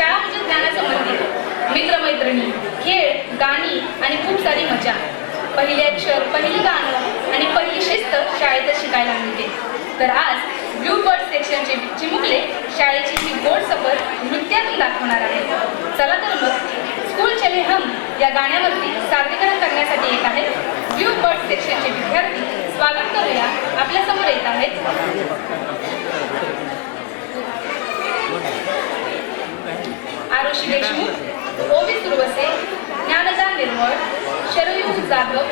शाळा म्हणजे ज्ञानाचं मंदिर, मित्रमैत्रिणी, खेळ, गाणी आणि खूप सारी मजा. पहिले अक्षर, पहिली गाणं आणि पहिली शिस्त शाळेतच शिकायला मिळते. तर आज ब्लू बर्ड सेक्शनचे चिमुकले शाळेची ही गोड सफर नृत्यातून दाखवणार आहेत. चला तर मग स्कूल चले हम या गाण्यावरती सादरीकरण करण्यासाठी येत आहेत ब्लू बर्ड सेक्शनचे विद्यार्थी. स्वागत करूया. आपल्या समोर येत आहेत आरुषी देशमुख, ओवी सुरवसे, ज्ञानदान निर्मळ, शरयू जाधव,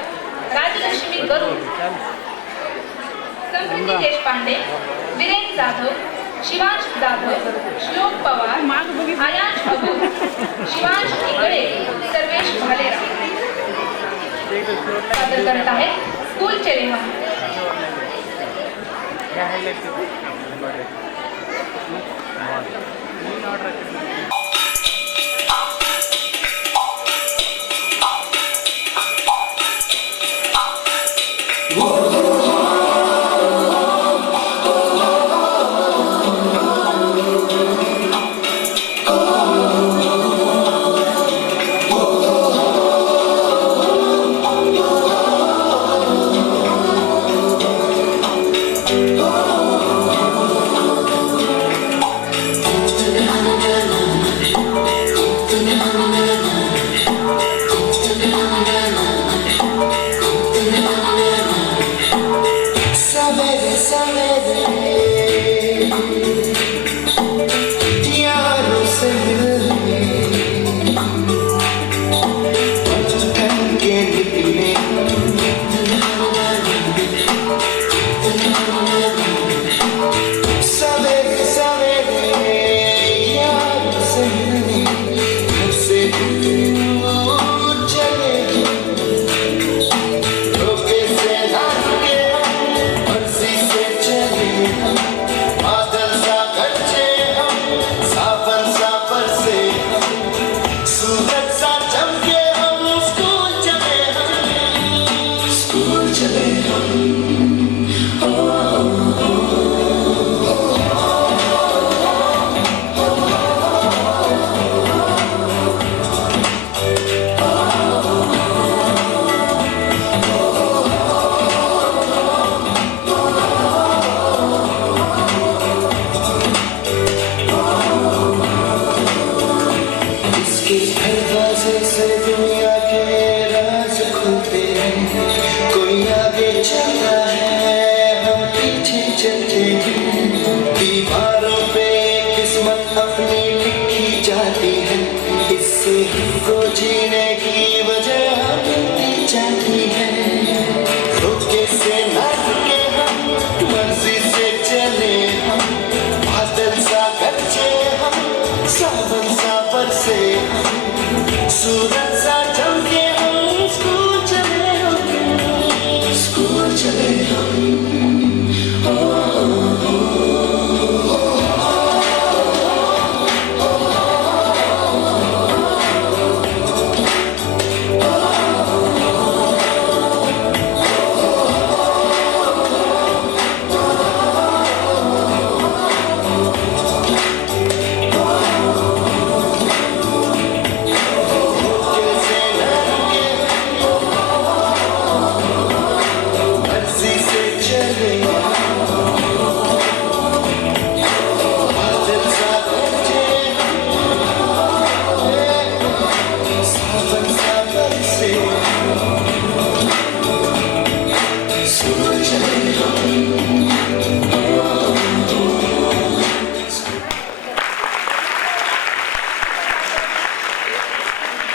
राजलक्ष्मी गरुड, समृद्धी देशपांडे, वीरेन जाधव, शिवांश जाधव, श्लोक पवार, आयांश अबू, शिवांश इंगळे, सर्वेश भालेरा सादर करत आहेत स्कूल चले हम.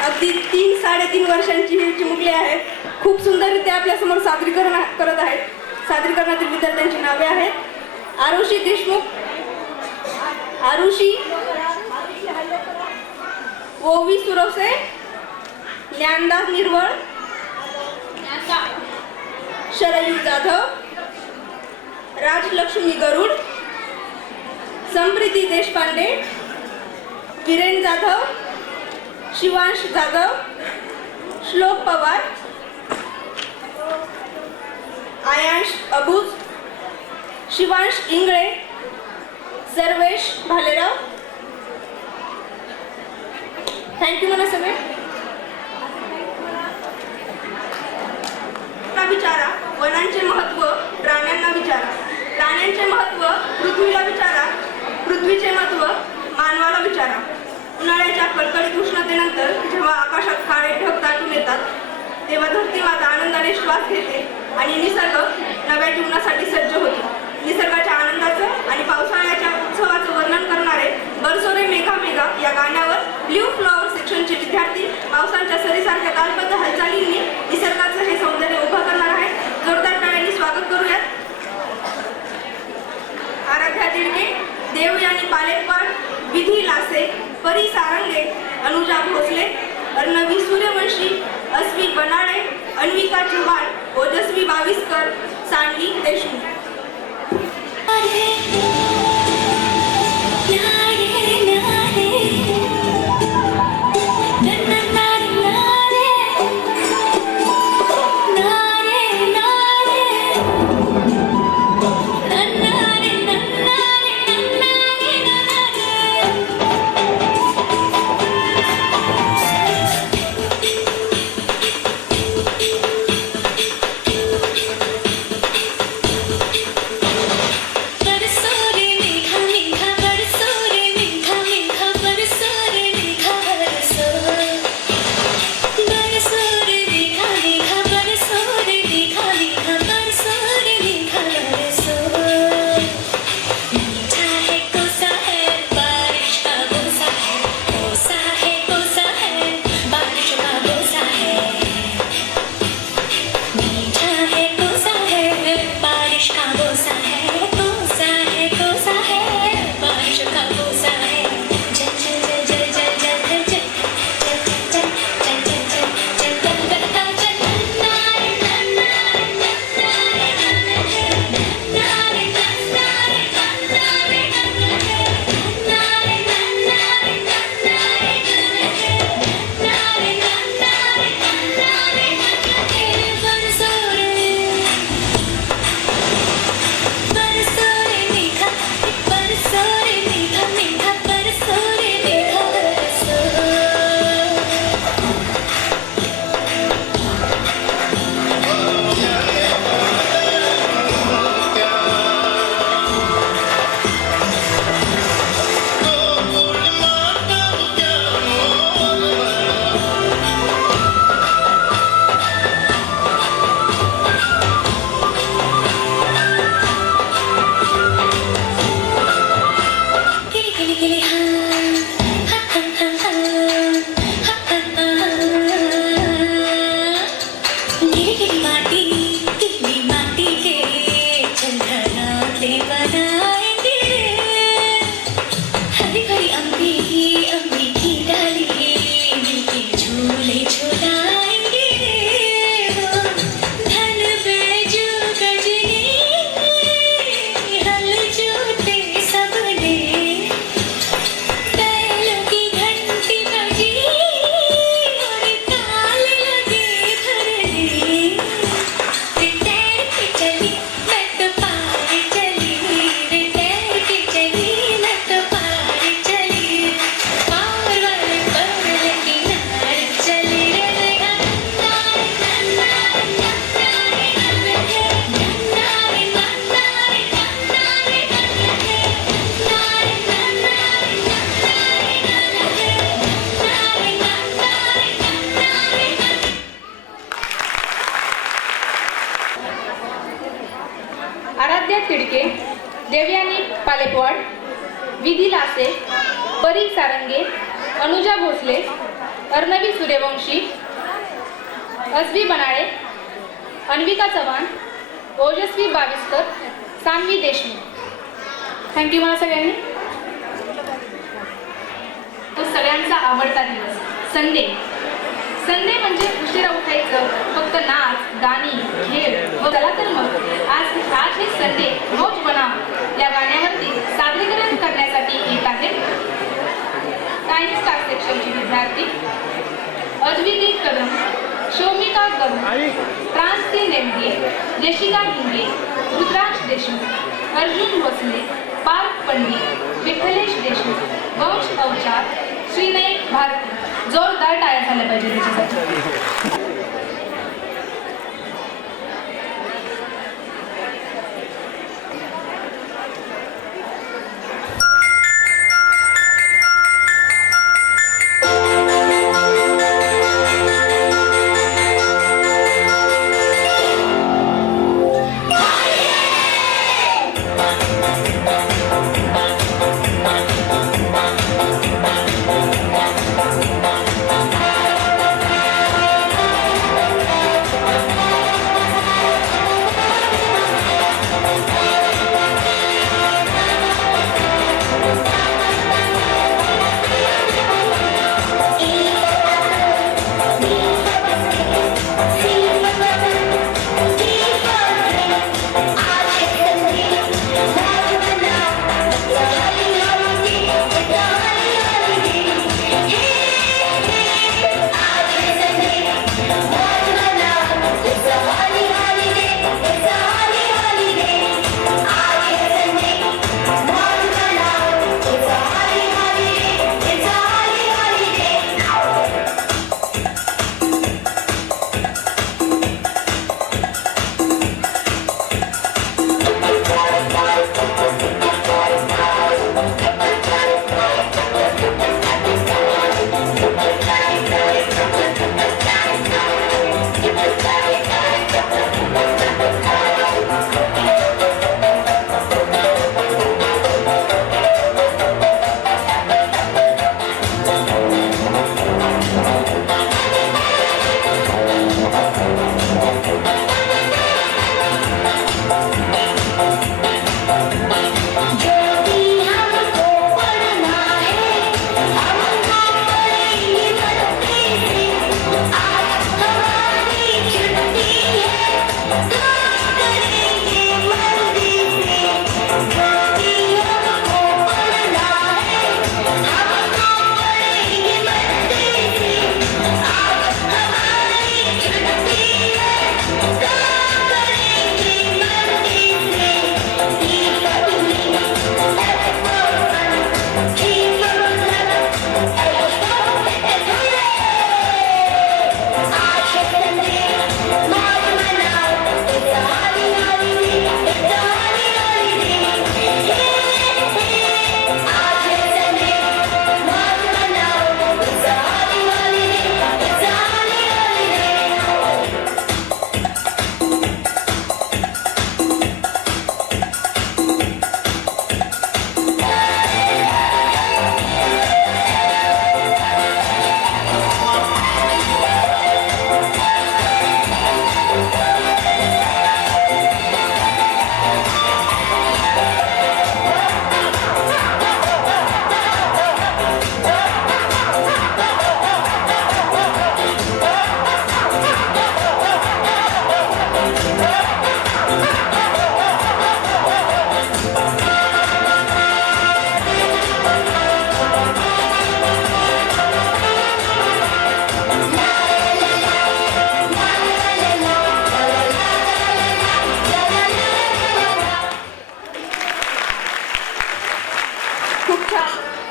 अगदी 3-3.5 वर्षांची ही चिमुकली आहेत. खूप सुंदररित्या आपल्या समोर सादरीकरण करत आहेत. सादरीकरणातील विद्यार्थ्यांची नावे आहेत आरुषी देशमुख, आरुषी, ओवी सुरवसे, ज्ञानदान निर्मळ, शरयू जाधव, राजलक्ष्मी गरुड, समृद्धी देशपांडे, वीरेन जाधव, शिवांश जाधव, श्लोक पवार, आयांश अबूज, शिवांश इंगळे, सर्वेश भालेराव थँक्यू म्हणा सगळे. विचारा वनांचे महत्त्व, प्राण्यांना विचारा प्राण्यांचे महत्त्व, पृथ्वीला विचारा पृथ्वीचे महत्त्व, मानवाला विचारा. उन्हाळ्याच्या कडकडीत उष्णतेनंतर जेव्हा आकाशात काळे ढग दाटून येतात तेव्हा धरती माता आनंदाने श्वास घेते आणि निसर्ग नव्या जीवनासाठी सज्ज होतो. निसर्गाच्या आनंदाचं आणि पावसाळ्याच्या उत्सवाचं वर्णन करणारे बरसोरे मेघा मेघा या गाण्यावर ब्ल्यू फ्लॉवर सेक्शनचे विद्यार्थी पावसाच्या सरीसारख्या तालबद्ध हालचालींनी निसर्गाचं हे सौंदर्य उभं करणार आहेत. जोरदार टाळ्यांनी स्वागत करूयात. आराध्या दिडके, देवयानी पालेकवाड, विधी लासे, परी सारंगे, अनुजा भोसले, अर्णवी सूर्यवंशी, अस्वी बनाळे, अन्विका चव्हाण, ओजस्वी बाविस्कर, सानवी देशमुख. आराध्या तिडके, देवयानी पालेकवाड, विधी लासे, परी सारंगे, अनुजा भोसले, अर्णवी सूर्यवंशी, अस्वी बनाळे, अन्विका चव्हाण, ओजस्वी बाविस्कर, सानवी देशमुख. थँक्यू मला सगळ्यांनी. तो सगळ्यांचा आवडता दिवस संडे. संडे म्हणजे उशिरा उठायचं, फक्त नाच, गाणी, खेळ व चला तर मग आज हे संडे मौज बनाव या गाण्यावरती सादरीकरण करण्यासाठी येत आहेत टाइम स्टार सेक्शनचे विद्यार्थी अद्विती कदम, शौमिका गवळी, क्रांती नेमगे, जशिका हिंगे, रुद्राक्ष देशमुख, अर्जुन भोसले, पार्थ पंडित, विठ्ठलेश देशमुख, वंश अवचार, श्रीनाईक भारती, जोरदार टाळ्या झाल्या पाहिजे त्याच्यासाठी.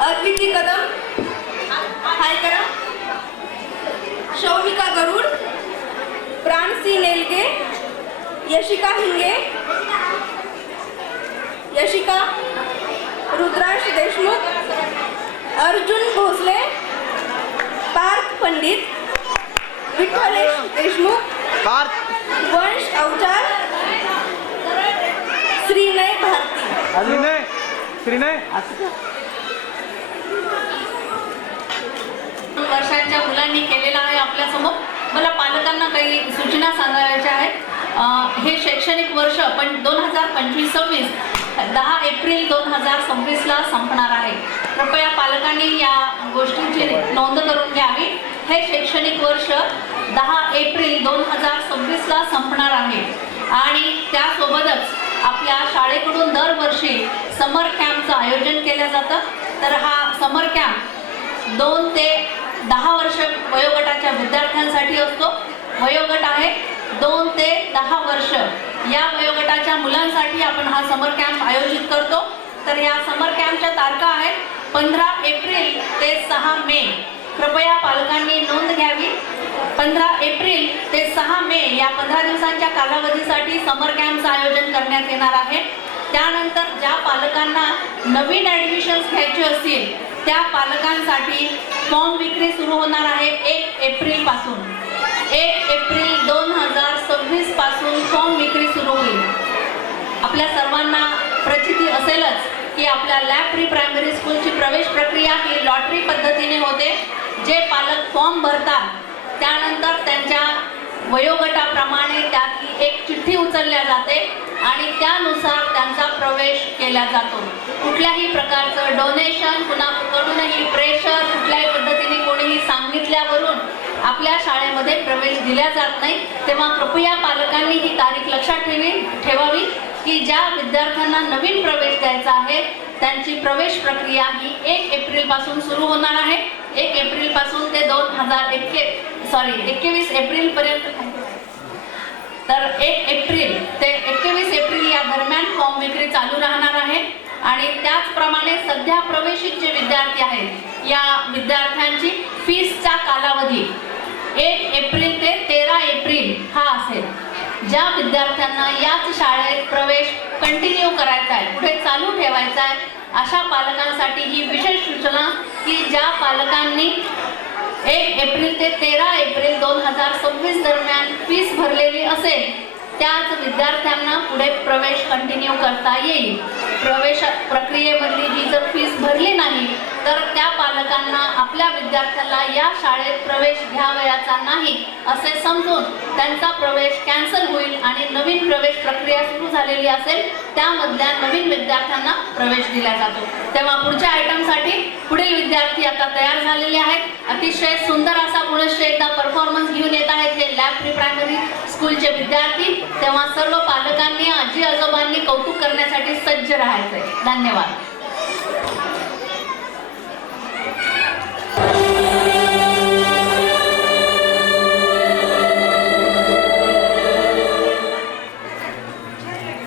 अद्विती कदम, हाय करा. शौमिका गरुड, प्राणसी नेलगे, यशिका हिंगे, यशिका रुद्रांश देशमुख, अर्जुन भोसले, पार्थ पंडित, विठ्ठलेश देशमुख, वंश अवचार, श्रीनय भारती. वर्षांच्या मुलांनी केलेला आहे आपल्यासमोर. मला पालकांना काही सूचना सांगायच्या आहेत. हे शैक्षणिक वर्ष पण 2025-26 10 एप्रिल 2026ला संपणार आहे. कृपया पालकांनी या गोष्टींची नोंद करून घ्यावी. हे शैक्षणिक वर्ष 10 एप्रिल 2026ला संपणार आहे आणि त्यासोबतच आपल्या शाळेकडून दरवर्षी समर कॅम्पचं आयोजन केलं जातं. तर हा समर कॅम्प 2 ते 10 वर्ष वयोगटाच्या विद्यार्थ्यांसाठी असतो. वयोगट आहे 2 ते 10 वर्ष. या वयोगटाच्या मुलांसाठी आपण हा समर कॅम्प आयोजित करतो. तर या समर कॅम्पच्या तारखा आहेत 15 एप्रिल ते 6 मे. कृपया पालकांनी नोंद घ्यावी. 15 एप्रिल ते 6 मे या 15 दिवसांच्या कालावधीसाठी समर कॅम्पचं आयोजन करण्यात येणार आहे. त्यानंतर ज्या पालकांना नवीन ॲडमिशन्स घ्यायचे असतील त्या पालकांसाठी फॉर्म विक्री सुरू होणार आहे 1 एप्रिल पासून. 1 एप्रिल 2026 पासून फॉर्म विक्री सुरू होईल. आपल्या सर्वांना प्रचिती असेलच की आपल्या लॅब प्री प्रायमरी स्कूलची प्रवेश प्रक्रिया ही लॉटरी पद्धतीने होते. जे पालक फॉर्म भरतात त्यानंतर त्यांच्या वयोगटाप्रमाणे त्यातली एक चिठ्ठी उचलल्या जाते आणि त्यानुसार त्यांचा प्रवेश केला जातो. कुठल्याही प्रकारचं डोनेशन, कुणाकडूनही प्रेशर, कुठल्याही पद्धतीने कोणीही सांगितल्यावरून आपल्या शाळेमध्ये प्रवेश दिला जात नाही. तेव्हा कृपया पालकांनी ही तारीख लक्षात ठेवावी की ज्या विद्यार्थ्यांना नवीन प्रवेश द्यायचा आहे त्यांची प्रवेश प्रक्रिया ही 1 एप्रिल पासून सुरू होणार आहे. 1 एप्रिल पासून ते 21 एप्रिल पर्यंत. तर 1 एप्रिल ते 21 एप्रिल या दरम्यान फॉर्म विक्री चालू राहणार आहे. आणि त्याचप्रमाणे सध्या प्रवेशित जे विद्यार्थी आहेत या विद्यार्थ्यांची फीसचा कालावधी 1 एप्रिल ते 13 एप्रिल हा असेल. ज्या विद्यार्थ्यांना याच शाळेत प्रवेश कंटिन्यू करायचा आहे, पुढे चालू ठेवायचा आहे, अशा पालकांसाठी ही विशेष सूचना की ज्या पालकांनी 1 एप्रिल ते 13 एप्रिल 2026 दरम्यान फीस भरलेली असेल त्याच विद्यार्थ्यांना पुढे प्रवेश कंटिन्यू करता येईल. प्रवेश प्रक्रियेमधली ही जर फीस भरली नाही तर त्या पालकांना आपल्या विद्यार्थ्याला या शाळेत प्रवेश घ्यावयाचा नाही असे समजून त्यांचा प्रवेश कॅन्सल होईल आणि नवीन प्रवेश प्रक्रिया सुरू झालेली असेल त्यामधल्या नवीन विद्यार्थ्यांना प्रवेश दिला जातो. तेव्हा पुढच्या आयटमसाठी पुढील विद्यार्थी आता तयार झालेले आहेत. अतिशय सुंदर असा पुढे एकदा परफॉर्मन्स घेऊन येत आहेत हे लॅब प्री प्रायमरी स्कूलचे विद्यार्थी. तेव्हा सर्व पालकांनी, आजी आजोबांनी कौतुक करण्यासाठी सज्ज राहायचंय. धन्यवाद.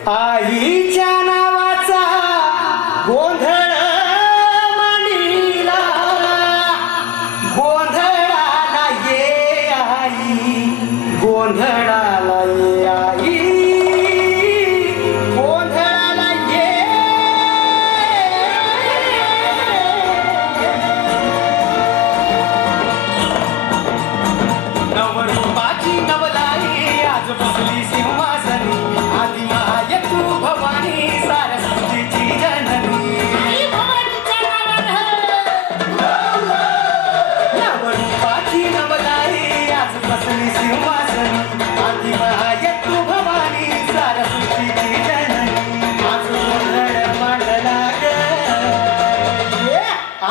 आईच्या नावाचा गोंधळ मांडीला, गोंधळाला ये आई, गोंधळाला ये आई, गोंधळाला ये. नवरूपाची नवलाई आज बसली सिंहासनी, आधी माय तू भवानी सारस्वतीची जननी. नवरूपाची नवलाई आज बसली सिंहासनी, आधी माय तू भवानी सारस्वतीची जननी. आज गोंधळ मांडला ग,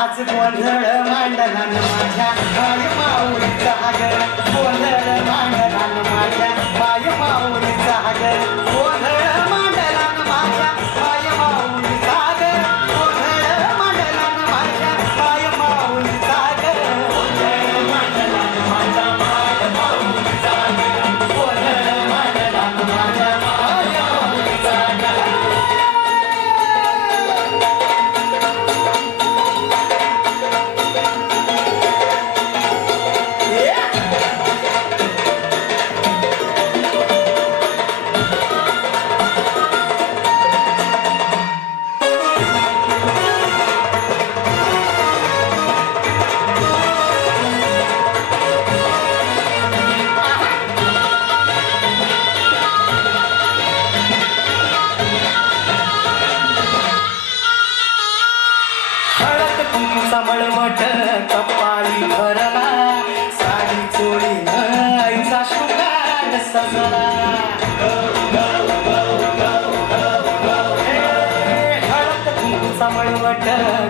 आज गोंधळ मांडला न माझ्या माय माऊलीचा ग, गोंधळ मांडला न माझ्या माय माऊलीचा ग, गोंधळ मांडला न माझ्या माय माऊलीचा ग, गोंधळ मांडला न माझ्या माय माऊलीचा ग, गोंधळ मांडला न माझ्या माय माऊलीचा ग, गोंधळ मांडला न माझ्या माय माऊलीचा ग. हळद कुंकूचा मळवट कपाळी भरला, साडी चोळीन आईचा शृंगार सजला. हळद कुंकूचा मळवट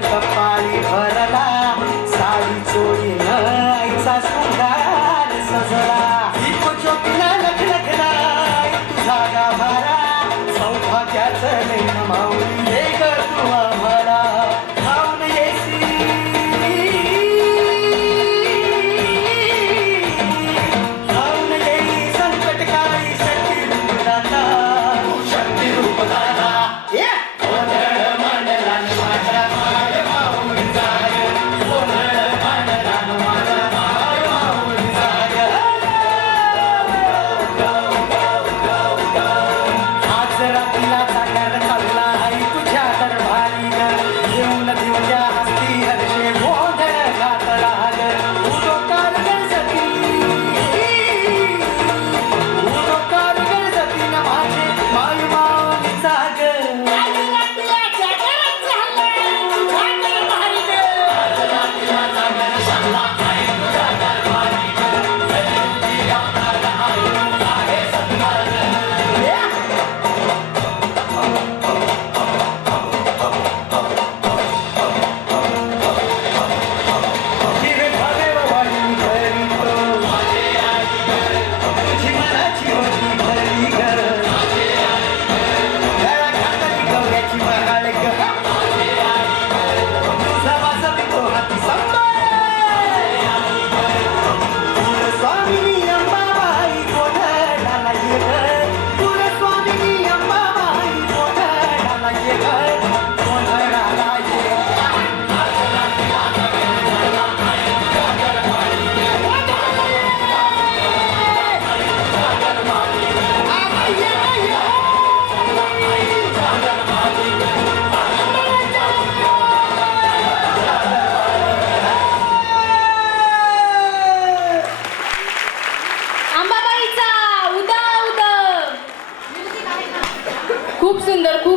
कपाळी भरला, साडी चोळीन आईचा शृंगार सजला. दीप ज्योतीला लखलखला तुझा गाभारा, सौभाग्याचं लैन माऊली हे ग तू आम्हाला. धावून येसी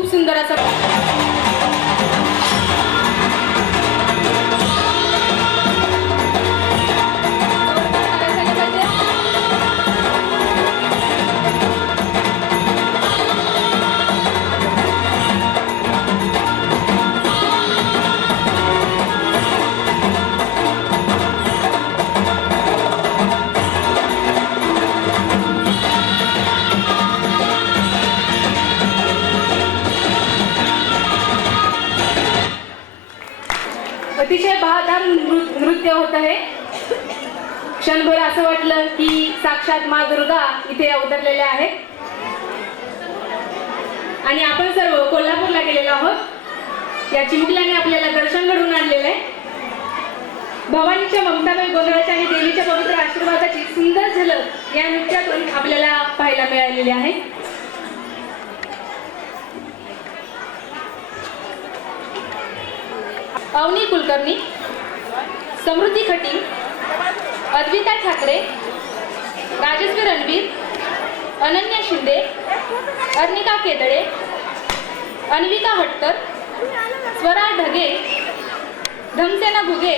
खूप सुंदर असं अतिशय बहादर नृत्य होत आहे. क्षणभर असं वाटलं की साक्षात माँ दुर्गा इथे अवतरलेल्या आहेत. आणि आपण सर्व कोल्हापूरला गेलेलो आहोत. या चिमुकल्याने आपल्याला दर्शन घडवून आणलेलं आहे. भवानीच्या ममतामय गोंधळाच्या आणि देवीच्या पवित्र आशीर्वादाची सुंदर झलक या नृत्यातून आपल्याला पाहायला मिळालेली आहे. अवनी कुलकर्णी, समृद्धी खटी, अद्विता ठाकरे, राजश्री रणवीर, अनन्या शिंदे, अर्निका केदळे, अन्विका हटकर, स्वरा ढगे, धमसेना घुगे,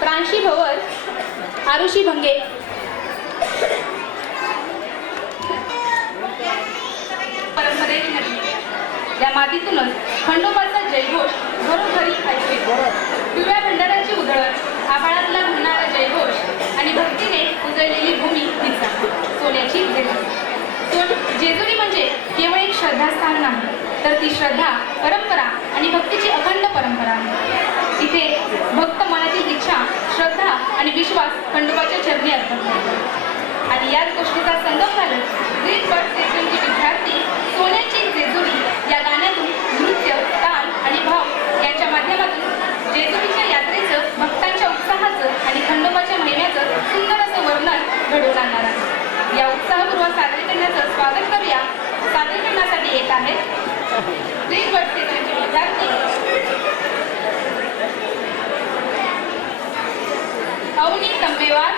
प्रांशी भवर, आरुषी भंगे. परंपरेची नदी या मातीतूनच खंडोबाचा जयघोष घरोघरी ऐकू येतो. पिवळ्या भंडाराची उधळण, आभाळातला घुमणारा जयघोष आणि भक्तीने उजळलेली भूमी हीच सोन्याची जेजुरी. जेजुरी म्हणजे केवळ एक श्रद्धास्थान नाही, तर ती श्रद्धा, परंपरा आणि भक्तीची अखंड परंपरा आहे. इथे भक्त मनातील इच्छा, श्रद्धा आणि विश्वास खंडोबाच्या चरणी अर्पण करतात. आणि याच गोष्टीचा संगम घालून ग्रीन बर्ड स्टेशनचे विद्यार्थी सोन्याची जेजुरी या गाण्यातून नृत्य, ताल आणि भाव यांच्या माध्यमातून जेजुरीच्या यात्रेचं, भक्तांच्या उत्साहाचं आणि खंडोबाच्या महिम्याचं सुंदर असं वर्णन घडवून आणणार आहे. या उत्साहपूर्वक सादरीकरणाचं स्वागत करूया. सादरीकरणासाठी येत आहेत ग्रीन बर्ड स्टेशनचे विद्यार्थी अवनी तंबेवार,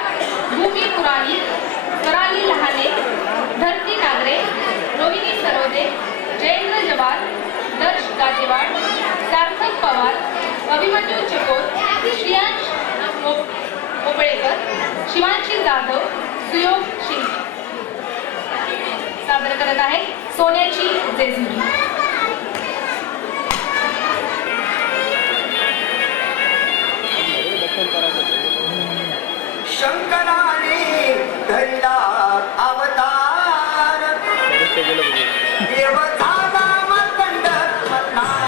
भूमी पुराणी, स्वराली लहाने, धरती नागरे, रोहिणी सरोदे, जयेंद्र जवार, दर्श गाजेवाड, सार्थक पवार, अभिमन्यू चकोर, श्रियांश ओपळेकर, शिवांशी जाधव, सुयोग शिंदे सादर करत आहे सोन्याची जेजुरी. शंकराने धरिला अवतार, देव झाला मर्दंड मरणार.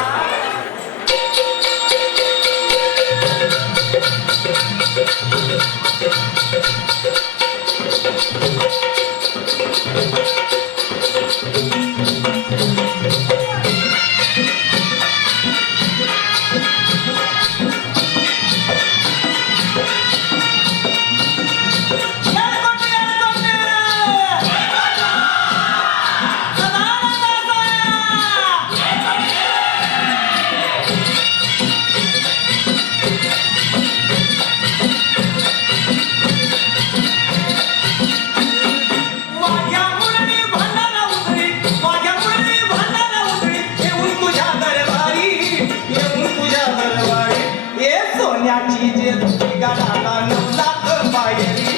सोन्याची जेजुरी गडाला 9 लाख पायरी,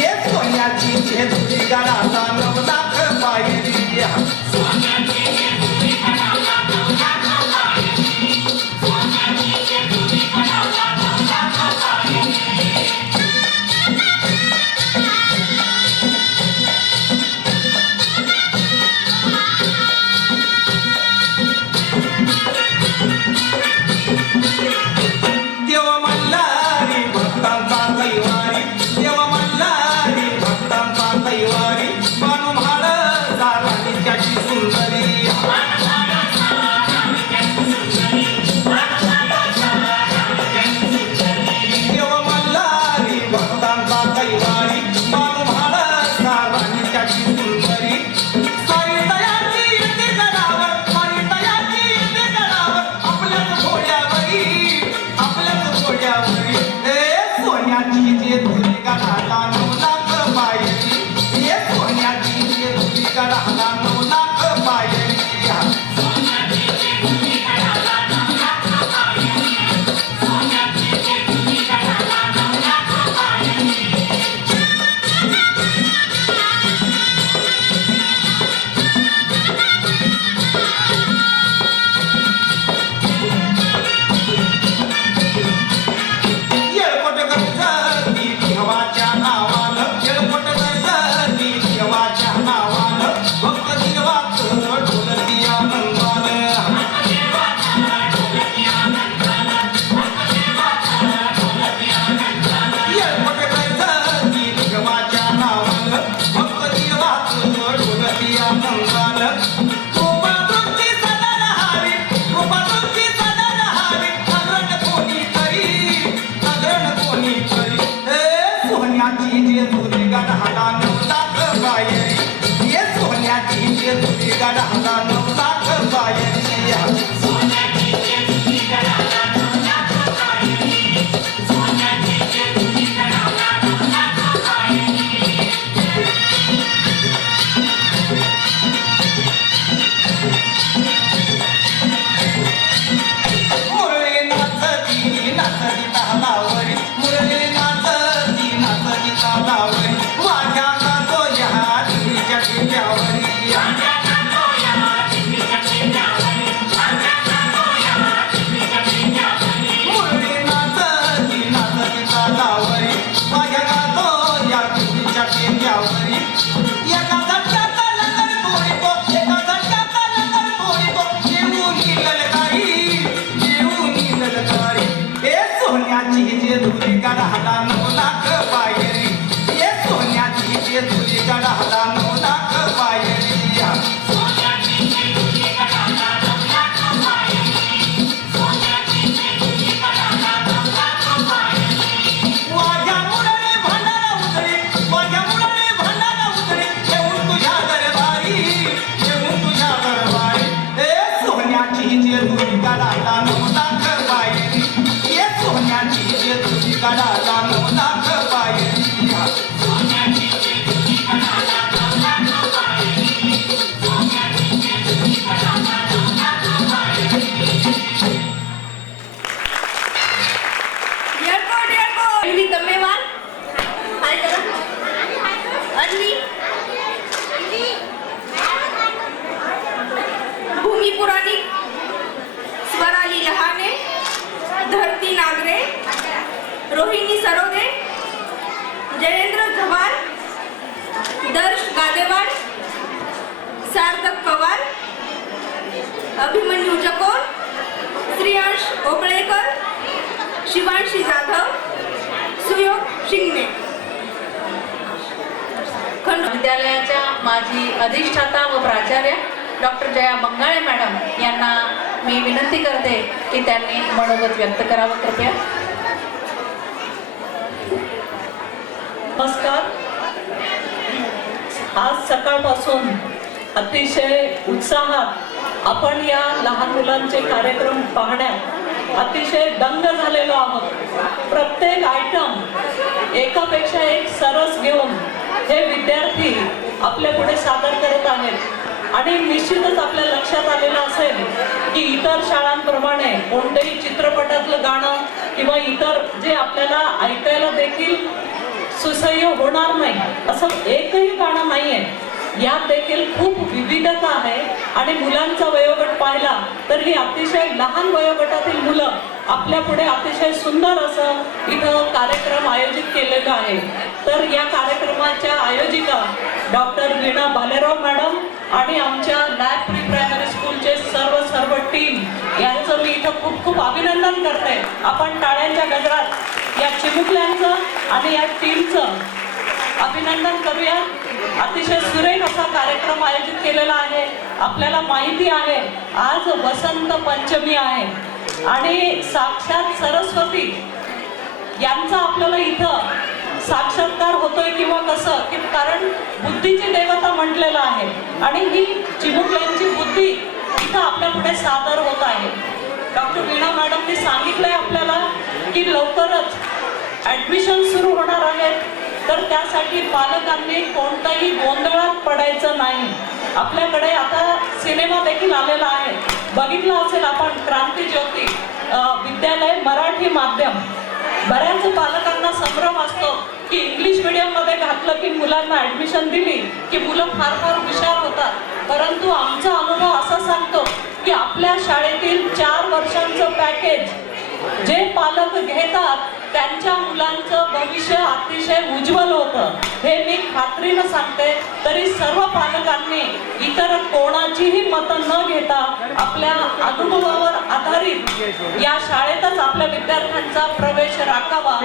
ये सोन्याची जेजुरी गडाला 9 लाख पायरी. सोन्याची जेजुरी गडाला 9 लाख पायरी. जेजुरी गडाला 9 लाख बाहेरी ये सोन्याची जेजुरी गडाला 9 लाख बाहेरी जेजुरी गडाला 9 लाख बाहेरी ये सोन्याची जेजुरी गडाला 9 लाख बाहेरी माझ्या मुलाने भांडारा उतरे माझ्या मुलाने भांडारा उतरे येऊन तुझ्या दरबारी येऊन तुझ्या दरबारी ए सोन्याची जेजुरी गडाला 9 लाख बाहेरी ये सोन्याची जेजुरी गडाला 9 लाख बाहेरी अन्वी तमेवाल हाय करा अन्वी भूमी पुराणिक स्वराली लहाने धरती नागरे रोहिणी सरोदे जयेंद्र झवार दर्श गादेवाड सार्थक पवार अभिमन्यू जकोर श्रेयांश ओबळेकर शिवांशी जाधव सुयोग शिंगणे विद्यालयाच्या माजी अधिष्ठाता व प्राचार्य डॉक्टर जया बंगाळे मॅडम यांना मी विनंती करते की त्यांनी मनोगत व्यक्त करावं कृपया. नमस्कार. आज सकाळपासून अतिशय उत्साहात आपण या लहान मुलांचे कार्यक्रम पाहण्यात अतिशय दंग झालेलो आहोत. प्रत्येक आयटम एकापेक्षा एक सरस घेऊन हे विद्यार्थी आपल्या पुढे सादर करत आहेत आणि निश्चितच आपल्या लक्षात आलेलं असेल की इतर शाळांप्रमाणे कोणत्याही चित्रपटातलं गाणं किंवा इतर जे आपल्याला ऐकायला देखील सुसह्य होणार नाही असं एकही गाणं नाहीये. यात देखील खूप विविधता आहे आणि मुलांचा वयोगट पाहिला तर ही अतिशय लहान वयोगटातील मुलं आपल्या पुढे अतिशय सुंदर असं इथं कार्यक्रम आयोजित केलेला आहे. तर या कार्यक्रमाच्या आयोजिका डॉक्टर वीणा भालेराव मॅडम आणि आमच्या लॅब प्री प्रायमरी स्कूलचे सर्व टीम यांचं मी इथं खूप खूप अभिनंदन करते. आपण टाळ्यांच्या गजरात या चिमुकल्यांचं आणि या टीमचं अभिनंदन करूया. अतिशय सुरेख असा कार्यक्रम आयोजित केलेला आहे. आपल्याला माहिती आहे आज वसंत पंचमी आहे आणि साक्षात सरस्वती यांचा आपल्याला इथं साक्षात्कार होतोय किंवा कसं की कारण बुद्धीची देवता म्हटलेलं आहे आणि ही चिमुकल्यांची बुद्धी इथं आपल्या पुढे सादर होत आहे. डॉक्टर वीणा मॅडमनी सांगितलंय आपल्याला की लवकरच ऍडमिशन सुरू होणार आहेत तर त्यासाठी पालकांनी कोणत्याही गोंधळात पडायचं नाही. आपल्याकडे आता सिनेमा देखील आलेला आहे. बघितलं असेल आपण क्रांतिज्योती विद्यालय मराठी माध्यम. बऱ्याच पालकांना संभ्रम असतो की इंग्लिश मीडियम मध्ये घातलं की मुलांना ऍडमिशन दिली की मुलं फार फार हुशार होतात. परंतु आमचा अनुभव असा सांगतो की आपल्या शाळेतील 4 वर्षांचं पॅकेज जे पालक घेतात त्यांच्या मुलांचं भविष्य अतिशय उज्ज्वल होतं. हे मी खात्रीनं सांगते. तरी सर्व पालकांनी इतर कोणाचीही मतं न घेता आपल्या अनुभवावर आधारित या शाळेतच आपल्या विद्यार्थ्यांचा प्रवेश राखावा.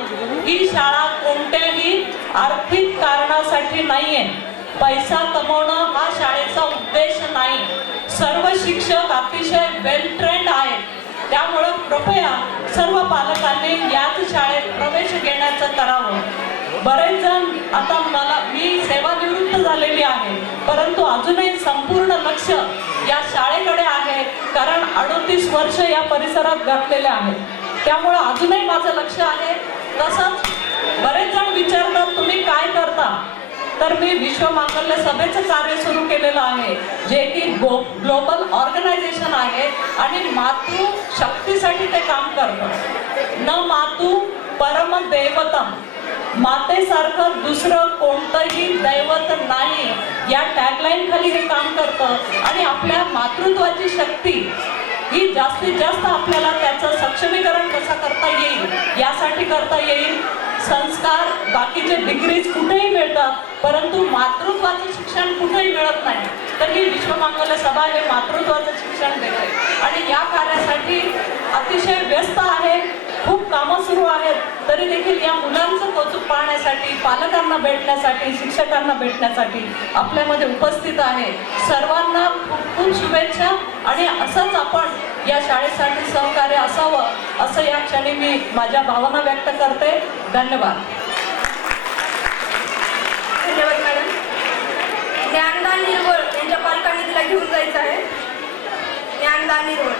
ही शाळा कोणत्याही आर्थिक कारणासाठी नाहीये. पैसा कमवणं हा शाळेचा उद्देश नाही. सर्व शिक्षक अतिशय वेल ट्रेंड आहेत. त्यामुळं कृपया सर्व पालकांनी याच शाळेत प्रवेश घेण्याचं करावं. बरेच जण आता मी सेवानिवृत्त झालेली आहे, परंतु अजूनही संपूर्ण लक्ष या शाळेकडे आहे, कारण 38 वर्ष या परिसरात घातलेले आहेत. त्यामुळे अजूनही माझं लक्ष आहे. तसंच बरेच जण विचारतात तुम्ही काय करता, तर मी विश्व मांगल्य सभेचं कार्य सुरू केलेलं आहे, जे की ग्लोबल ऑर्गनायझेशन आहे आणि मातृशक्तीसाठी ते काम करतं. न मातू परम दैवतम, मातेसारखं दुसरं कोणतंही दैवत नाही या टॅगलाईन खाली हे काम करतं. आणि आपल्या मातृत्वाची शक्ती ही जास्तीत जास्त आपल्याला त्याचं सक्षमीकरण कसं करता येईल यासाठी करता येईल. संस्कार बाकीचे डिग्रीज कुठेही मिळतात, परंतु मातृत्वाचं शिक्षण कुठेही मिळत नाही. तर ही विश्वमांगल्य सभा हे मातृत्वाचं शिक्षण देते आणि या कार्यासाठी अतिशय व्यस्त आहे. खूप कामं सुरू आहेत, तरी देखील या मुलांचं कौतुक पाहण्यासाठी, पालकांना भेटण्यासाठी, शिक्षकांना भेटण्यासाठी आपल्यामध्ये उपस्थित आहे. सर्वांना खूप खूप शुभेच्छा आणि असंच आपण या शाळेसाठी सहकार्य असावं असं या क्षणी मी माझ्या भावना व्यक्त करते. धन्यवाद. धन्यवाद मॅडम. ज्ञानदान निर्वळ यांच्या पालकांनी तिला घेऊन जायचं आहे. ज्ञानदान निर्वळ.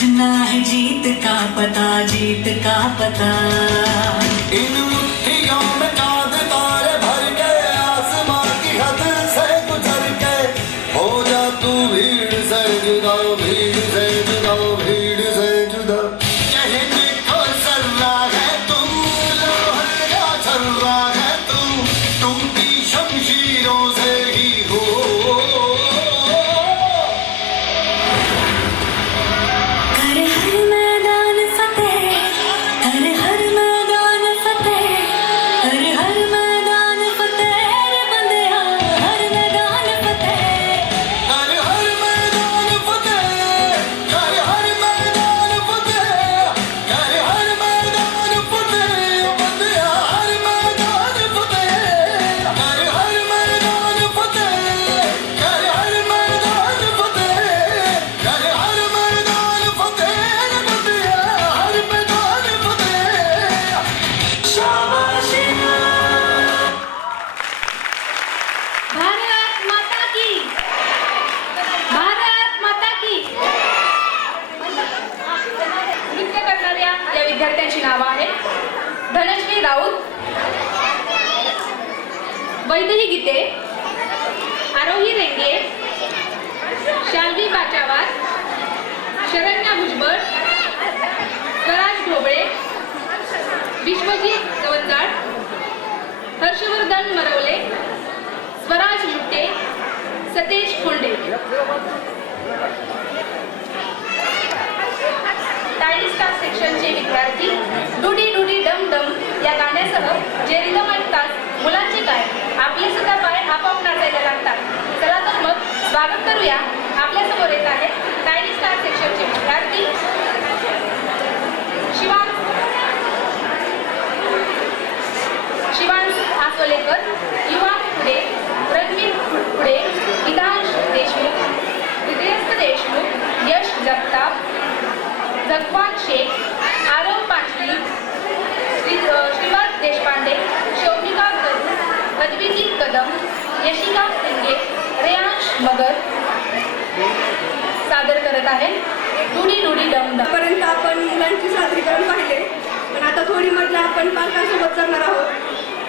पूछना है जीत का पता, जीत का पता। इन मुट्ठियों में चांद तारे भर के, आसमां की हद से गुजर के, हो जा तू भीड़ से जुदा, भीड़ से जुदा, भीड़ से जुदा। कहने को सर्रा है तू, लोहर का छर्रा है तू, टूटी शमशीरों से ही हो। कर हर मैदान फतेह, कर हर मैदान फतेह, कर हर मैदान फतेह, रे बंदेया हर मैदान फतेह। कर हर मैदान फतेह, कर हर मैदान फतेह, कर हर मैदान फतेह, बंदिया हर मैदान फतेह। कर हर मैदान फतेह, कर हर मैदान फतेह, कर हर मैदान फतेह, बंदिया हर मैदान फतेह। शाबाशी। भारत माता की, भारत माता की। नृत्य करणाऱ्या या विद्यार्थ्यांची नावं आहेत धनश्री राऊत, वैदेही गीते, आरोही रेंगे, शाल्वी बाचावार, शरण्या भुजबळ, स्वराज ढोबळे, विश्वजित गवंजाळ, हर्षवर्धन मरवले, स्वराज लुट्टे, सतेज फुलडे। टायडी स्टार सेक्शनचे विद्यार्थी डुडी डुडी डम डम या गाण्यासह जे रिदम ऐकतात मुलांचे काय आपले सुद्धा पाय आपोआप नाचायला लागतात। चला तर मग स्वागत करूया। आपल्या समोर येत आहेत टायडी स्टार सेक्शनचे विद्यार्थी शिवांश आसोलेकर, युवा पुढे, रणवीर पुढे, विधांश देशमुख, हृदयस्थ देशमुख, यश जगताप, जगवान शेख, आरव पाचली, श्रीवास देशपांडे, शौमिका करू, अद्विती कदम, यशिका सिंगे, रेयांश मगर सादर करत आहे डुडी डुडी डम डम। आतापर्यंत आपण मुलांची सादरीकरण पाहिले, पण आता थोडी मजा आपण पालकांसोबत करणार आहोत।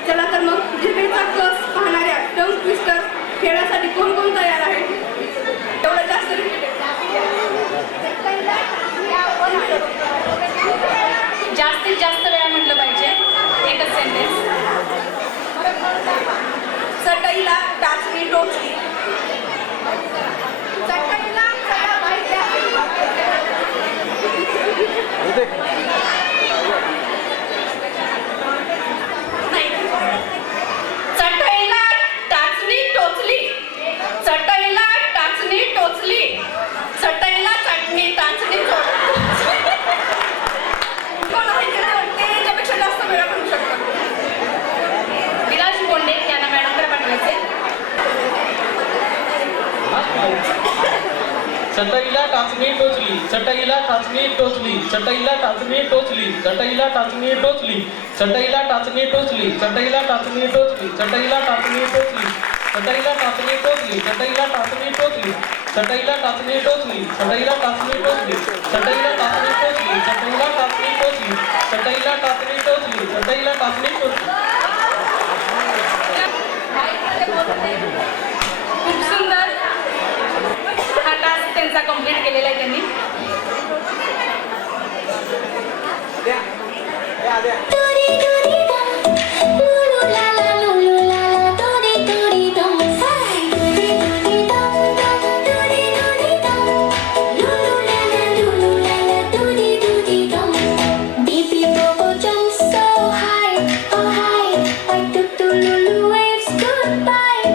चला तर मग जिभेचा कस पाहणाऱ्या टंग ट्विस्टर खेळासाठी कोण कोण तयार आहे? एवढं जास्त जास्तीत जास्त वेळा म्हटलं पाहिजे, एकच सेंटेन्स। चटईला टाचणी टोचली, चटईला चला माहिती चटईला टाचणी टोचली, चटईला टाचणी टोचली, चटईला चटणी टाचणी कोण आहे ते याच्यापेक्षा जास्त वेळा म्हणू शकतात। विलास कोंडे यांना मॅडमकडे पाठवायचे। चटईला टाचणी टोचली, चटईला टाचणी टोचली, चटईला टाचणी टोचली, चटईला टाचणी टोचली, चटईला टाचणी टोचली, चटईला टाचणी टोचली, चटईला टाचणी टोचली, चटईला टाचणी टोचली, चटईला टाचणी टोचली, चटईला टाचणी टोचली, चटईला टाचणी टोचली, चटईला टाचणी टोचली, चटईला टाचणी टोचली, चटईला टाचणी टोचली, चटईला टाचणी टोचली। खूप सुंदर हा टास्क त्यांचा कंप्लीट केलेला आहे त्यांनी। तोरी तोरी दम, लुलू ला ला लुलू ला ला, तोरी तोरी दम, हाय तोरी तोरी दम दम, तोरी तोरी दम, लुलू ला ला लुलू ला ला, तोरी तोरी दम। Baby Bobo jumps so high, oh high, like the Lulu waves goodbye.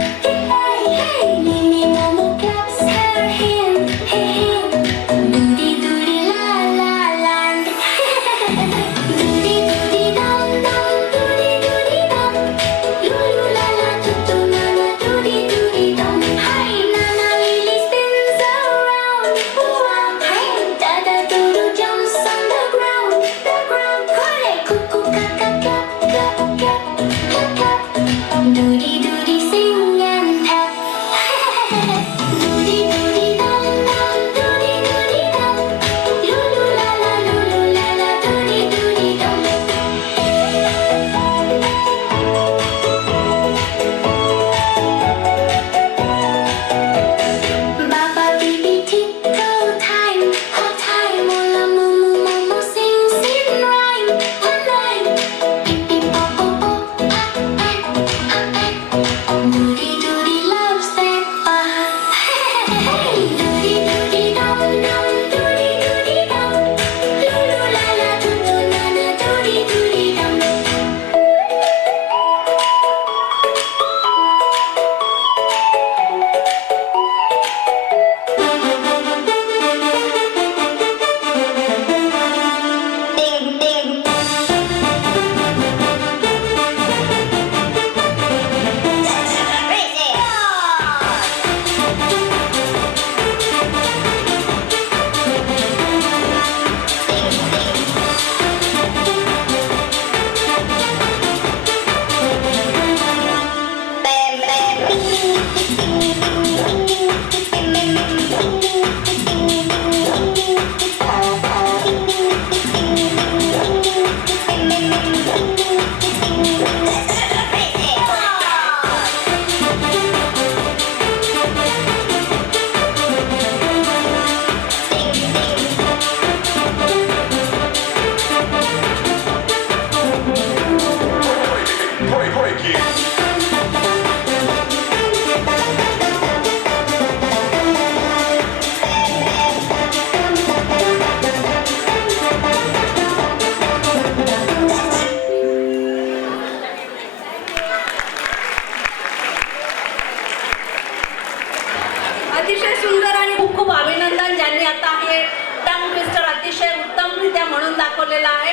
अतिशय सुंदर आणि खूप खूप अभिनंदन ज्यांनी आता हे टंग ट्विस्टर अतिशय उत्तमरित्या म्हणून दाखवलेलं आहे.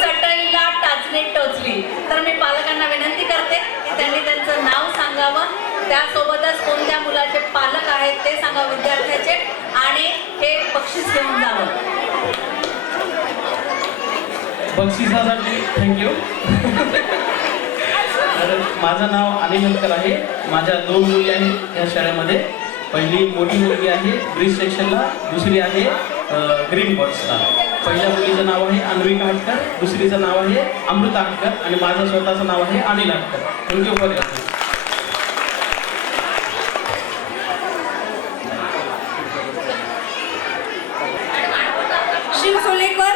चटईला टाचणी टोचली. तर मी पालकांना विनंती करते की त्यांनी त्यांचं नाव सांगावं, त्यासोबतच कोणत्या मुलाचे पालक आहेत ते सांगावं विद्यार्थ्याचे, आणि हे बक्षीस घेऊन जावं. बक्षिसासाठी थँक्यू. तर माझं नाव अनिल आहे. माझ्या 2 मुली आहेत या शाळेमध्ये. पहिली मोठी मुलगी आहे ब्रिज सेक्शनला, दुसरी आहे ग्रीन बॉक्सला. पहिल्या मुलीचं नाव आहे अन्विका हटकर, दुसरीचं नाव आहे अमृता हटकर आणि माझं स्वतःचं नाव आहे Anil Hatkar. Thank you for your. Shiv Solekar,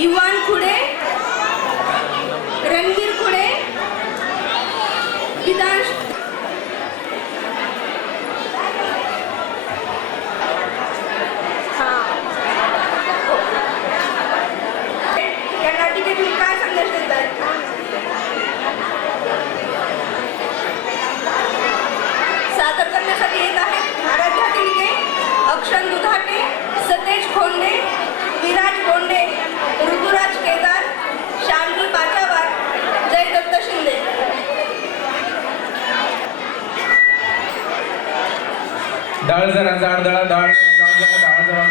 Yuvan Khude, Ranveer Khude, विदांश या नाटिकेतून काय संदेश देत आहेत? सादर करण्यासाठी येत आहेत आराध्या तिडके, अक्षर दुधाटे, सतेज खोंडे, विराज गोंडे, ऋतुराज केदार, शामजी पाचावार, जय दत्त शिंदे. डाळ जरा जाड दळा, डाळ डाळ जरा जाड दळा,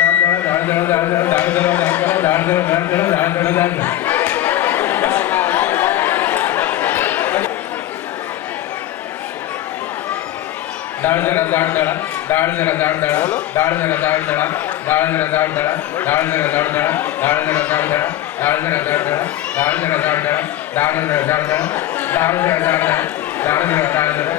डाळ जरा जाड दळा, डाळ जरा जाड दळा, डाळ जरा जाड दळा, डाळ जरा जाड दळा. डाळ जरा जाड दळा, डाळ जरा जाड दळा, डाळ जरा जाड दळा, डाळ जरा जाड दळा, डाळ जरा जाड दळा, डाळ जरा जाड दळा, डाळ जरा जाड दळा, डाळ जरा जाड दळा, डाळ जरा जाड दळा, डाळ जरा जाड दळा, डाळ जरा जाड दळा.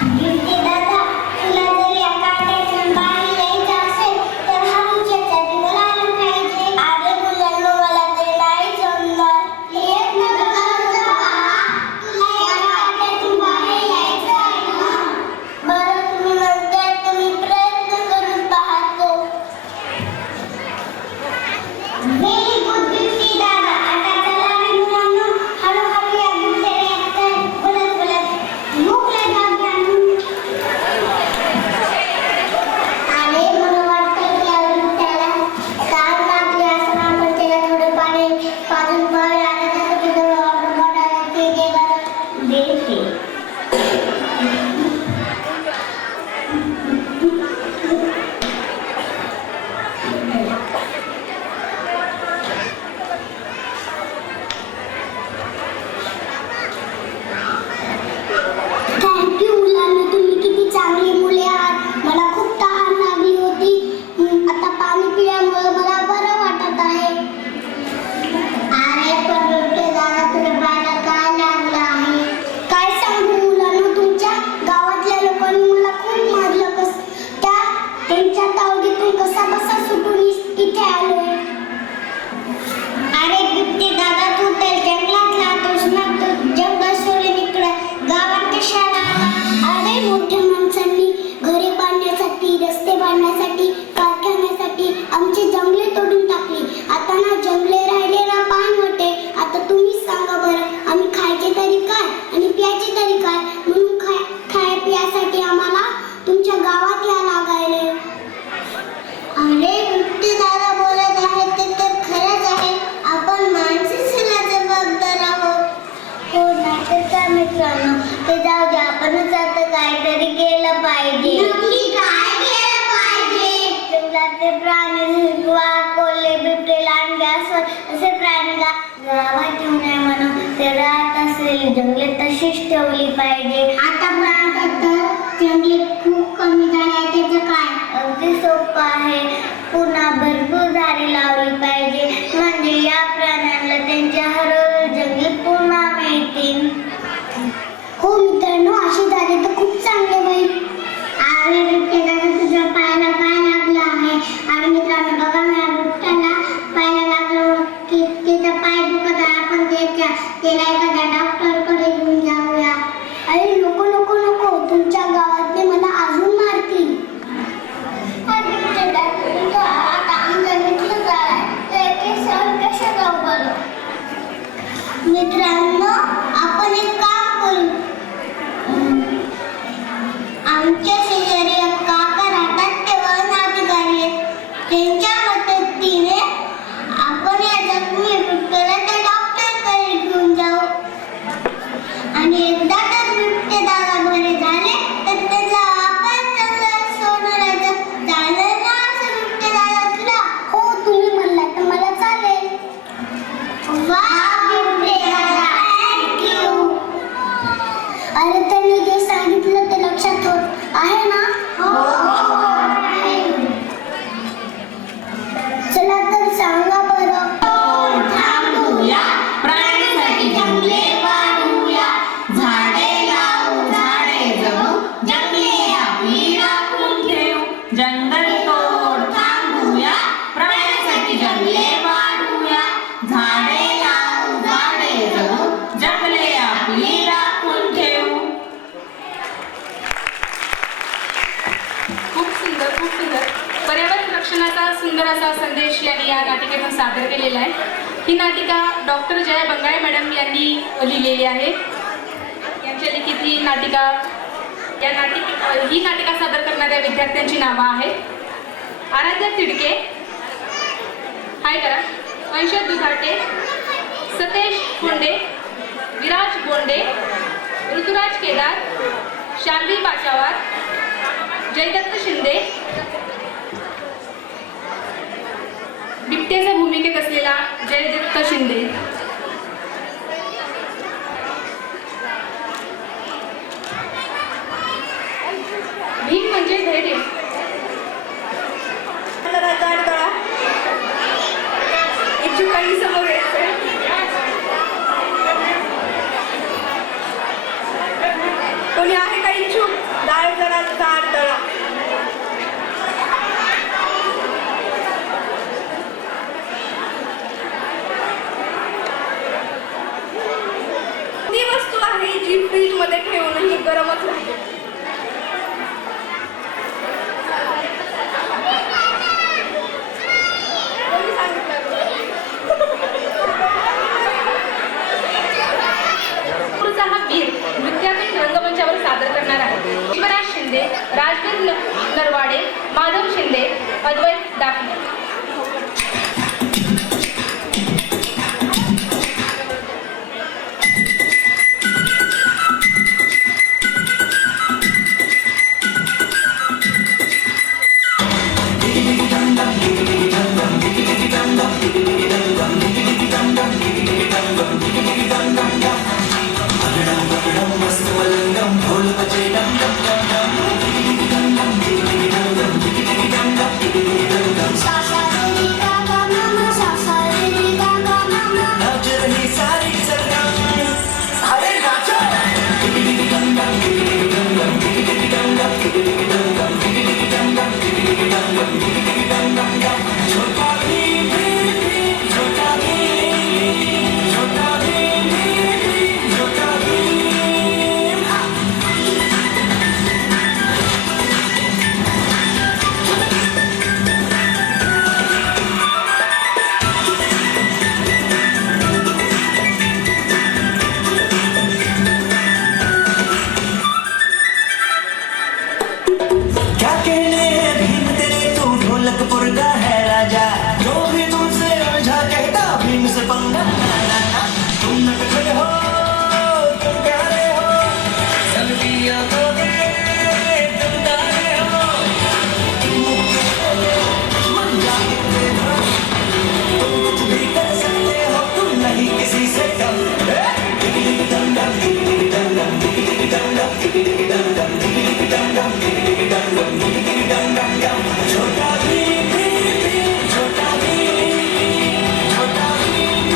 बिबटे दादा, तुला जर या काट्यातून बाहेर यायचं असेल तर हवेच्या चादरीवर आलं पाहिजे. अरे मुलांनो, मला ते नाही जमणार. एक मिनिट पहा, तुला या काट्यातून बाहेर यायचं आहे ना? बरं, तुम्ही म्हणताय तर मी प्रयत्न करून पाहतो. व्हेरी गुड बिबटे दादा. आता चला रे मुलांनो, हळूहळू या बिबट्याला एकटं बोलत मोकळ्या जागी आणू. अरे मला वाटतं की या बिबट्याला ताण लागली असं आपण त्याला थोडं पाणी पाजून पाहूया. आता त्याचं तिथं बोटाला ते देते. थँक्यू मुलांना, तुम्ही किती चांगली मुले आहात. मला खूप तहान लागली होती. आता पाणी पिल्यामुळे मला बरं वाटत आहे. अरे पण बिबटे दादा, तुला पायाला काय लागलं आहे? काय सांगू मुलांना, तुमच्या गावातल्या लोकांनी मला खूप मारलं. त्यांच्या तावडीतून कसा बसा सुटून इथे आलोय. अरे बिबटे दादा, तू तर जंगलात राहतोस ना, तू जंगल सोडून इकडं गावात कशाला आला? अरे मोठ्या माणसांनी घरे बांधण्यासाठी, रस्ते बांधण्यासाठी, कारखान्यासाठी आमची जंगले तोडून टाकली. आता ना जंगले राहिले ना पान होते. आता तुम्हीच सांगा बरं, आम्ही खायचे तरी काय आणि प्यायचे तरी काय? म्हणून खाय प्यासाठी आम्हाला तुमच्या गावात या लागायले. अरे बिबटे दादा बोलत आहेत ते तर खरंच आहे. आपण माणसाला जबाबदार आहोत. हो नाहीतर काय मित्रांनो, ते जाऊ द्या, आपणच आता काहीतरी केलं पाहिजे. नक्की काय केलं पाहिजे? जंगलातले प्राणी, वाघ, कोल्हे, बिबटे, लांडगे असे प्राणी गावात ठेवू नये म्हणून ते राहत असलेली जंगले तशीच ठेवली पाहिजे. आता प्राणी तर जंगले खूप कमी झाले, त्याचं काय? अगदी सोपं आहे. पुन्हा भरपूर झाडे लावली पाहिजे, म्हणजे या प्राण्यांना त्यांच्या हरवलेली जंगले पुन्हा मिळतील. हो मित्रांनो, अशी झाडे तर खूप चांगले होईल. अरे बिबटे दादा, तुझ्या पायाला काय लागलं आहे? अरे मित्रांनो बघा ना, बिबट्याला पायाला लागलं की त्याचा पाय दुखत आहे. आपण त्याला एखाद्या डॉक्टरकडे घेऊन जाऊया. अरे नको नको नको, तुमच्या गावातले मला अजून मारतील. अरे बिबटे दादा, तुझं आता आमचं मित्र झालाय, तर ते सहन कसं जाऊ बरं? मित्रांनो, आपण एक काम करू. आमच्या शेजारी एक काका राहतात, ते वन अधिकारी आहेत. त्यांच्या मदतीने आपण या जखमी बिबट्याला त्या डॉक्टरकडे घेऊन जाऊ. आणि एकदा तर बिबटे दादा बरे झाले तर त्याचा आपण जंगलात सोडून झालं ना असं बिबटे दादा तुला? हो, तुम्ही म्हणला तर मला चालेल. वा बिबटे दादा, थँक्यू. अरे त्यांनी जे सांगितलं ते लक्षात होत आहे ना? हो. चला तर सांगा बरं. थांबूया, प्राण्यासाठी जंगले वाढवूया, झाडे लावू, झाडे जगू, जंगले आपली राखून ठेवू. जंगल तोड थांबूया, प्राण्यासाठी जंगले वाढवूया, झाडे लावू, झाडे जगू, जंगले आपली राखून ठेवू. खूप सुंदर, खूप सुंदर. पर्यावरण रक्षणाचा सुंदर असा संदेश यांनी या नाटिकेतून सादर केलेला आहे. ही नाटिका डॉक्टर जया बंगाळे मॅडम यांनी लिहिलेली आहे. यांच्या लिखित ही नाटिका ही नाटिका सादर करणाऱ्या विद्यार्थ्यांची नावं आहेत: आराध्या तिडके, हाय करा, अंशद दुधाटे, सतेश कोंडे, विराज गोंडे, ऋतुराज केदार, शाल्वी बाचावार, जयदत्त शिंदे. बिबट्याच्या भूमिकेत असलेला जयदत्त शिंदे. भीम म्हणजे धैर्य. जाड गळा, इच्छुकांनी समोर यायचंय. कोणी आहे काही इच्छुक डाळ जरा जाड तळा. ती वस्तू आहे जी फ्रीज मध्ये ठेवूनही गरमच राहते. कोणी सांगितलं? पुढचा हा वीर नृत्यातून रंगमंचावर सादर करणार आहे. शिवराज शिंदे, राजवीर नरवाडे, माधव शिंदे, अद्वैत दाफले. क्या कहने हैं भीम तेरे, तू ढोलक पुरगा है राजा, जो भी तुमसे उलझा कहता भीम से पंगा. ना ना ना, तुम नटखट हो, तुम प्यारे हो, सबकी आंखों के तुम तारे हो. दुश्मन जानते हो, तुम कुछ भी कर सकते हो, तुम नहीं किसी से कम. दम दम दम दम दम दम दम दम. छोटा भीम, छोटा भीम, छोटा भीम,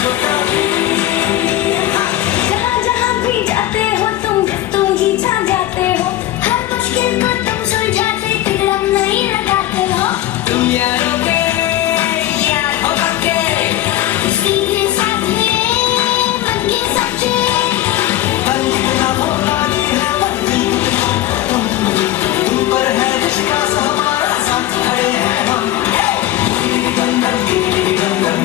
छोटा भीम. जहाँ जहाँ भी जाते हो तुम ही छा जाते हो, हर मुश्किल को तुम सुलझाते, तिगड़म नहीं लगाते हो. तुम यारों के यार हो के, सीधे साधे मन के सच्चे, बंद ना होना है बंद. तुम पर है विश्वास, हमारा साथ खड़े हैं हम. दम दम दम दम दम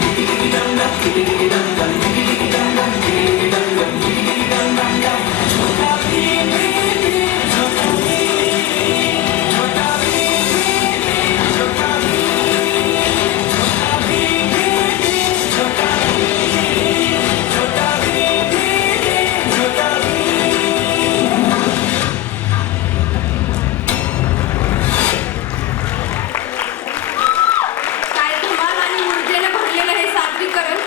दम. छोटा भीम, छोटा भीम, छोटा भीम, छोटा भीम, छोटा भीम, छोटा भीम, छोटा भीम. काय धमाल आणि ऊर्जेने भरलेलं हे सादरीकरण,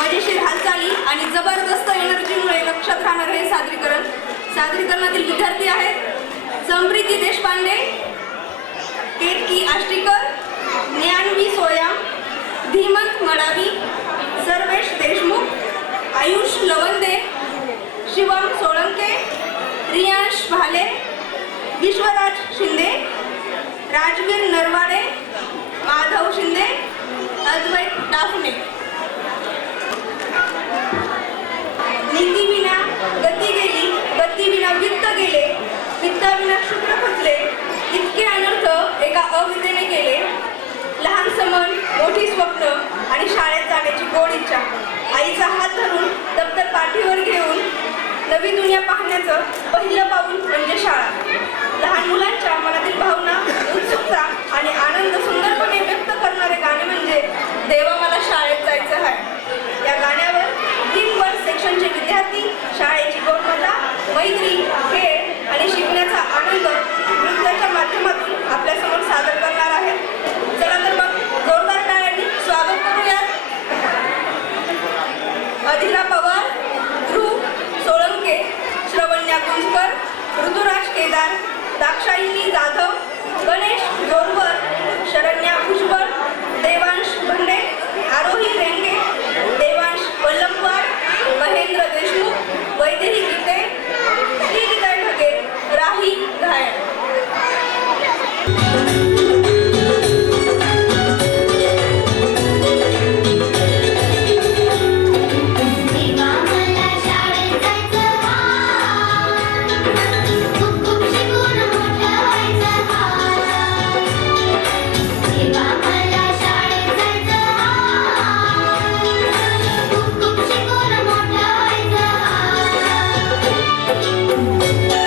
मजेशीर हालचाली आणि जबरदस्त एनर्जीमुळे लक्षात राहणार हे सादरीकरणातील विद्यार्थी आहेत समप्रीती देशपांडे, केतकी आष्टीकर, ज्ञानवी सोयाम, धीमंत मडावी, सर्वेश देशमुख, आयुष लवंदे, शिवम सोळंके, रियांश भाले, विश्वराज शिंदे, राजवीर नरवाडे, माधव शिंदे, अद्वैत दाफले. नीतीविना गती गेली, गतीविना वित्त गेले, वित्ताविना शुक्र खचले, इतके अनर्थ एका अविद्येने केले. लहान समन, मोठी स्वप्न आणि शाळेत जाण्याची गोड इच्छा, आईचा हात धरून दप्तर पाठीवर घेऊन नवी दुनिया पाहण्याचं पहिलं पाऊल म्हणजे शाळा. लहान मुलांच्या मनातील भावना, उत्सुकता आणि आनंद सुंदरपणे व्यक्त करणारे गाणे म्हणजे देवा मला शाळेत जायचं आहे. या गाण्यावर 3 वर्ष सेक्शनचे विद्यार्थी शाळेची गोड मजा, मैत्री, खेळ आणि शिकण्याचा आनंद नृत्याच्या माध्यमातून आपल्यासमोर सादर करणार आहेत. चला तर मग जोरदार टाळ्यांनी स्वागत करूयात. अधिरा पवार, ध्रुव सोळंके, श्रवण्या गुंजकर, ऋतुराज केदार, दाक्षायणी जाधव, गणेश जोरवर, शरण्या भुजबळ, देवांश भंडे, आरोही रेंगे, देवांश वल्लभवार, महेंद्र देशमुख, वैदेही गीते, श्री गीता ढगे, ला